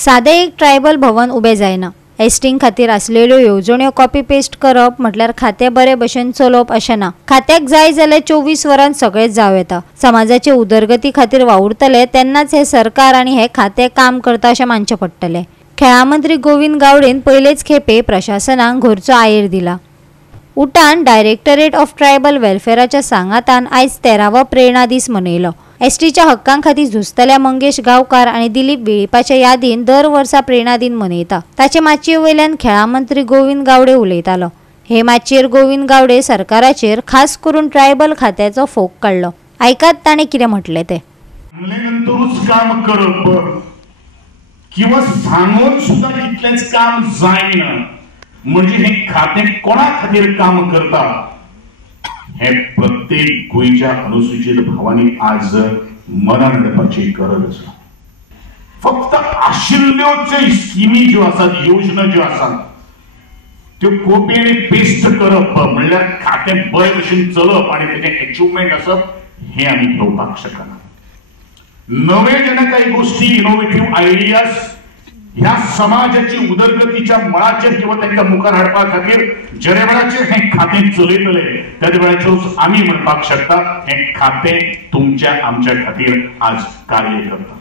साधे एक ट्रायबल भवन उबें जायना। एसटींग खातीर आसलेल्यो येवजण्यो कॉपी पेस्ट करप म्हटल्यार खातें बरे भशेन चलोवप अशें ना। खात्याक जाय जाल्यार 24 वरांत सगळेंच जाव येता। समाजाचे उदरगती खातीर वावुरतले तेन्नाच हे सरकार आनी हे खातें काम करता अशें मानचें पडटलें। खेळां मंत्री गोविंद गावडेन पयलेच खेपे प्रशासनाक घरचो आयर दिला। उटान डायरेक्टरेट ऑफ ट्रायबल वेलफेअराच्या सांगातान आयज 13वो प्रेरणा दीस मनयलो। एसटीच्या हक्कां खातीर झुजतल्या मंगेश गांवकार आनी दिलीप वेळीपाच्या यादीन दर वर्सा प्रेरणा दिन मनयता। ताचे माचये वयल्यान खेळां मंत्री गोविंद गावडे उलयतालो। हे माचयेर गोविंद गावडे सरकाराचेर खास करून ट्रायबल खात्याचो फोग काडलो। आयकात ताणें कितें म्हटलें तें। नंतरूच काम करप किंवा सांगून सुद्धा तितलेंच काम जायना म्हणजे हे खातें कोणा खातीर काम करता हे प्रत्येक गोंयच्या अनुसूचित भावांनी आज मनान हाडपाची गरज आसा। फक्त आशिल्ल्यो ज्यो स्किमी ज्यो आसात योजना ज्यो आसात त्यो कॉपी आनी पेस्ट करप म्हणल्यार खातें बरे भशेन चलप आनी तेजे अचिव्हमेंट आसप हे आमी घेवपाक शकना। नवे जेन्ना काही गोष्टी इनोव्हेटिव्ह आयडियाज ह्या समाजाची उदरगतीच्या मळाचेर किंवा तांकां मुखार हाडपा खातीर जरे वेळाचेर हे खातें चलयतले त्या वेळाचेर आमी म्हणपाक शकता हे खातें तुमच्या आमच्या खातीर आज कार्य करता।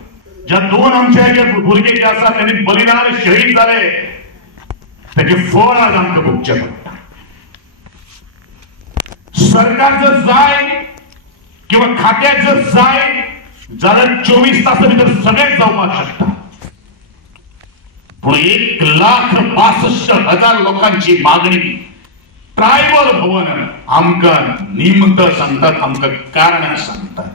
ज्या दोन आमचे भुरगे जे आसात त्यांनी बलिदान शहीद जाले त्याचे फळ आज आमकां भोगचें पडटा। सरकार जर जाय किंवा खात्याक जर जाय जाल्यार 24 तासा भितर सगळेच जावपाक शकता। पण 1,62,000 लोकांची मागणी ट्रायबल भवन आमकां निमत सांगतात, आमकां कारण सांगतात।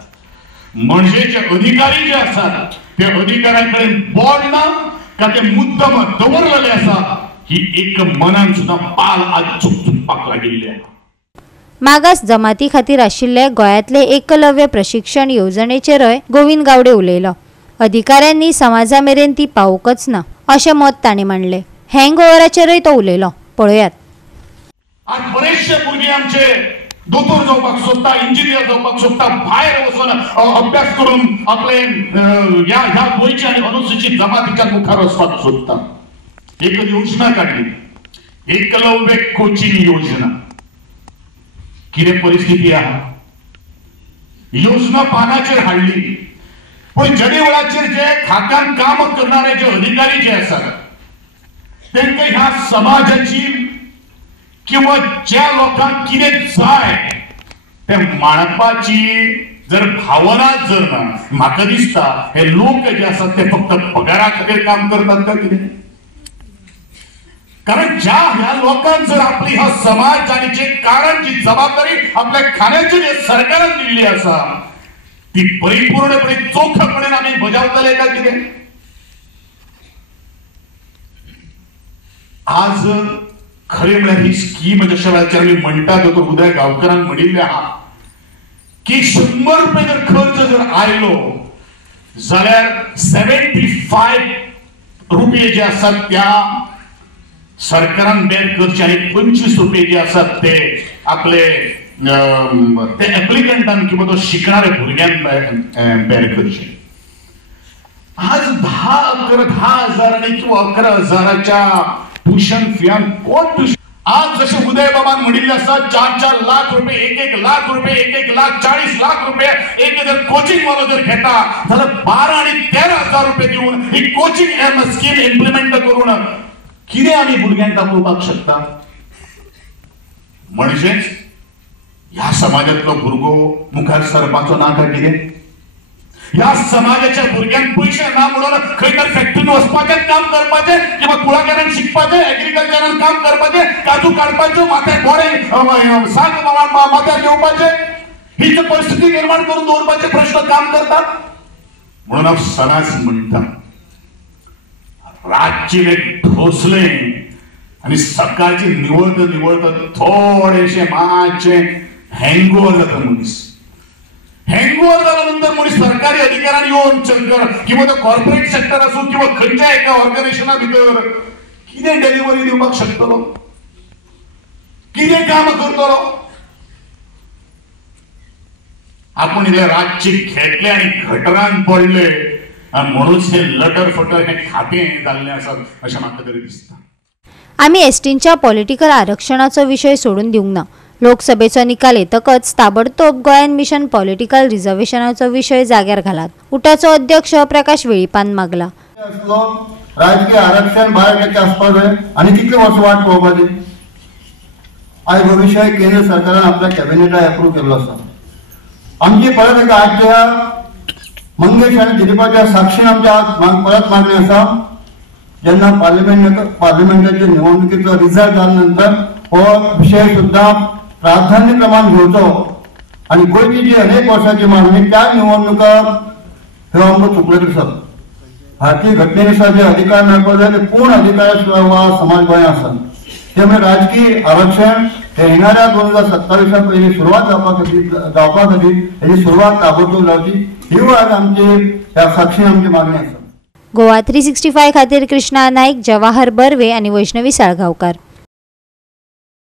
म्हणजे जे अधिकारी जे आसात ते अधिकाऱ्यांकडे बॉल ना का ते मुद्दम दवरलेले आसा ही एक मनान सुद्धा पाल आज चुकचुकपाक लागिल्ली आसा। मागास जमाती खातीर आशिल्ले गोंयांतले एकलव्य प्रशिक्षण येवजणेचेरय गोविंद गावडे उलयलो। अधिकाऱ्यांनी समाजा मेरेन ती पावूंकच ना अशें मत ताणें मांडलें। हँगओव्हराचेरय तो उलयलो, पळयात। आज बरेचशे भुरगे आमचे दोतोर जावपाक सोदता, इंजिनियर जावपाक सोदता, भायर वचून अभ्यास करून आपले ह्या गोंयच्या आनी अनुसूचित जमातीच्या मुखार वचपाक सोदता। एक योजना काडली, एकलव्य कोचिंग योजना। कितें परिस्थिती आहा योजना पानाचेर हाडली पण जडे वेळाचेर जे खात्यान काम करणारे जे अधिकारी जे आसात तांकां ह्या समाजाची किंवा ज्या लोकांक कितें जाय ते मांडपाची जर भावना जर ना म्हाका दिसता हे लोक जे आसात ते फक्त पगारा खातीर काम करतात का कितें। कारण ज्या ह्या लोकांक जर आपली हा समाज आणि जे कारण जी जबाबदारी आपल्या खाण्याची जे सरकारान दिल्ली आसा ती परिपूर्णपणे चोखपणे आम्ही बजावतले का कितें। आज खरे म्हळ्यार ही स्कीम जशा वेळाचेर आमी म्हणटा दोतोर उदय गांवकारान म्हणिल्लें आहा की 100 रुपये जर खर्च जर आयलो जाल्यार 75 रुपये जे आसात त्या सरकारान बेर करचे आणि 25 रुपये जे आसात ते आपले ते एप्लिकंटान किंवा तो शिकणारे भुरग्यांक बेर करचे। आज 10,000 किंवा 11,000च्या ट्युशन फियान कोण ट्युशन आज जसे उदय बाबान म्हणिल्ले आसा 4-4 लाख रुपये 1-1 लाख रुपये 1-1 लाख 40 लाख रुपये एक जर कोचिंग वालो जर घेता जाल्यार 12 आणि 13,000 रुपये दिवन ही कोचिंग स्कीम इम्प्लिमेंट करून कितें आमी भुरग्यांक दाखोवपाक शकता। म्हणजेच ह्या समाजातलो भुरगो मुखार सरपाचो ना काय कितें। ह्या समाजाच्या भुरग्यांक पयशे ना म्हणून खंय तर फॅक्टरीन वचपाचें काम करपाचें किंवा कुळागरांत शिकपाचें एग्रीकल्चरान काम करपाचें काजू काडपाच्यो माथ्यार बरें साग माथ्यार घेवपाचें ही जर परिस्थिती निर्माण करून दवरपाचे प्रश्न काम करतात। म्हणून हांव सदांच म्हणटा रातचे ढोसले आणि सकाळचे निवळत थोडेशे मातशे हँगओव्हर जाता मनीस। हँगओव्हर जाल्यानंतर मनीस सरकारी अधिकाऱ्यान येवन शंकर किंवा तो कॉर्पोरेट सेक्टर आसूं किंवा खंयच्या एका ऑर्गनायझेशना भितर कितें डिलिव्हरी दिवपाक शकतलो, कितें काम करतलो। आपण इले रातचे खेळले आणि गटरान पडले आणि म्हणूनच हे लटर फटर हे खाते जाल्ले आसात अशें म्हाका तरी दिसता. आम्ही एसटींच्या पॉलिटिकल आरक्षणाचो विशय सोडून दिवंक ना. लोकसभेचो निकाल येतकच ताबडतोब गोंयान मिशन पॉलिटिकल रिझर्वेशनाचो विशय जाग्यार घालात. उटाचो अध्यक्ष प्रकाश वेळीपान मागला. राजकीय आरक्षण 12% आसपास जाय आनी कितले वर्स वाट पळोवपाची. आयज हो विशय केंद्र सरकारान आपल्या कॅबिनेटान अप्रूव केल्लो आसा. आमची परत एक आजच्या मंगेश आनी दिलीपाच्या साक्षीन आमच्या परत मागणी आसा. जेन्ना पार्लिमेंटाच्या निवडणुकीचो रिझल्ट जाल्या नंतर हो विषय सुद्धा प्राधान्यक्रमान घेवचो आणि गोंयची जी अनेक वर्षाची मागणी त्या निवडणुका ह्यो आमकां चुकलेल्यो आसात. भारतीय घटनेनुसार जे अधिकार मेळपाक जाय ते पूर्ण अधिकारा शिवाय हो समाज गोंयांत आसा. त्यामुळे राजकीय आरक्षण हे येणाऱ्या 2027 पयलीं सुरवात जावपा खातीर हेची सुरवात ताबडतोब जावची ही आज आमची ह्या साक्षीन आमची मागणी आसा. गोवा 365 खातीर कृष्णा नाईक, जवाहर बर्वे आणि वैष्णवी साळगांवकार.